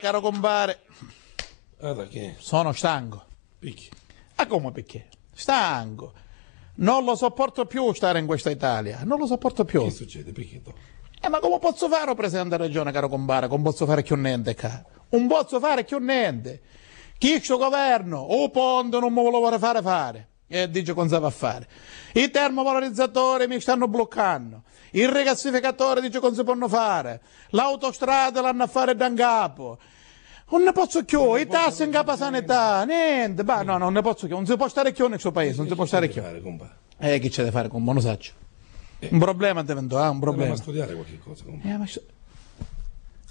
Caro compare, Da che? sono stanco. Picchi. Ma come perché? Stanco. Non lo sopporto più stare in questa Italia, non lo sopporto più. Che succede? Perché tu? Ma come posso fare, presidente della regione, caro compare? Non posso fare più niente, caro. Non posso fare più niente. Chi sto governo, o ponte non me lo vuole fare. E dice cosa va a fare. I termovalorizzatori mi stanno bloccando. Il rigassificatore dice cosa si possono fare. L'autostrada l'hanno a fare da capo. Non ne posso più, i tassi in capo sanità, niente. Bah, no, non ne posso più. Non si può stare più in questo paese, non si può stare più. Che c'è da fare, compa? Non lo so. Un problema diventò, un problema. Andiamo a studiare qualche cosa, compa. Ma...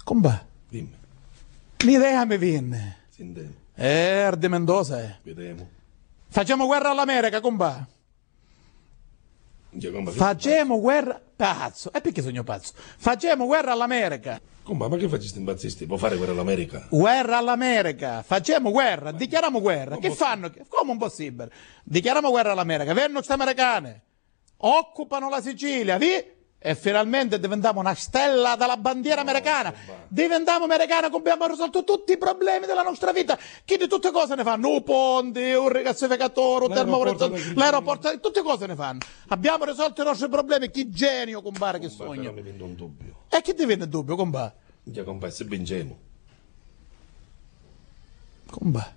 Compa, Dimmi. un'idea mi viene. Sentiamo. Erdi Mendoza, Vediamo. Facciamo guerra all'America, compa. Compa, Facciamo guerra... Pazzo, e perché sogno pazzo? Facciamo guerra all'America. Compa, ma che faccisti impazzisti? Può fare guerra all'America? Guerra all'America, facciamo guerra, dichiariamo guerra. Che fanno? Come impossibile? Dichiariamo guerra all'America, vengono queste americane, occupano la Sicilia, e finalmente diventiamo una stella dalla bandiera americana. Diventiamo americani, abbiamo risolto tutti i problemi della nostra vita. Chi di tutte cose ne fanno? Un ponte, un rigassificatore, un termovalorizzazione, l'aeroporto, tutte cose ne fanno. Abbiamo risolto i nostri problemi. Chi genio, compare, che sogno. Mi viene un dubbio. E chi ti viene il dubbio, compare? Compa, se vinciamo. Compare.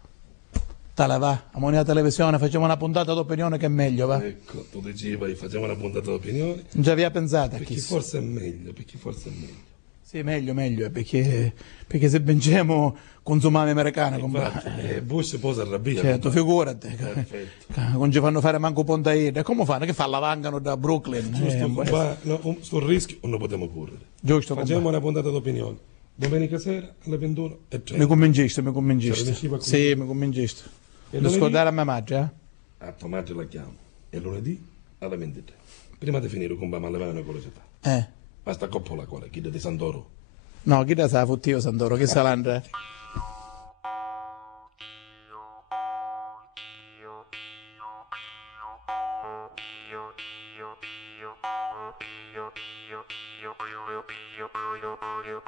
Tale va, a la televisione, facciamo una puntata d'opinione che è meglio, va? Ecco, tu dicevi, facciamo una puntata d'opinione. Non ci aveva pensato a Perché chi. forse è meglio, perché forse è meglio. Sì, meglio, perché se vinciamo consumiamo americana, compare. Bush poi si arrabbia. Certo, figurati. Perfetto. Non ci fanno fare manco Ponte Ida. Come fanno? Che fa? La vangano da Brooklyn. Giusto, no, sul rischio non possiamo correre. Giusto, Facciamo una puntata d'opinione. Domenica sera alle 21:30. Mi convinciste. Sì, mi convinciste. Devo scordare a mia madre, A tua madre la chiamo. E lunedì alle 23. Prima di finire, compa, ma levare una curiosità. Basta coppola quale? Chi di Santoro? No, chi da sa fottio Santoro? Che sa l'andrea? Io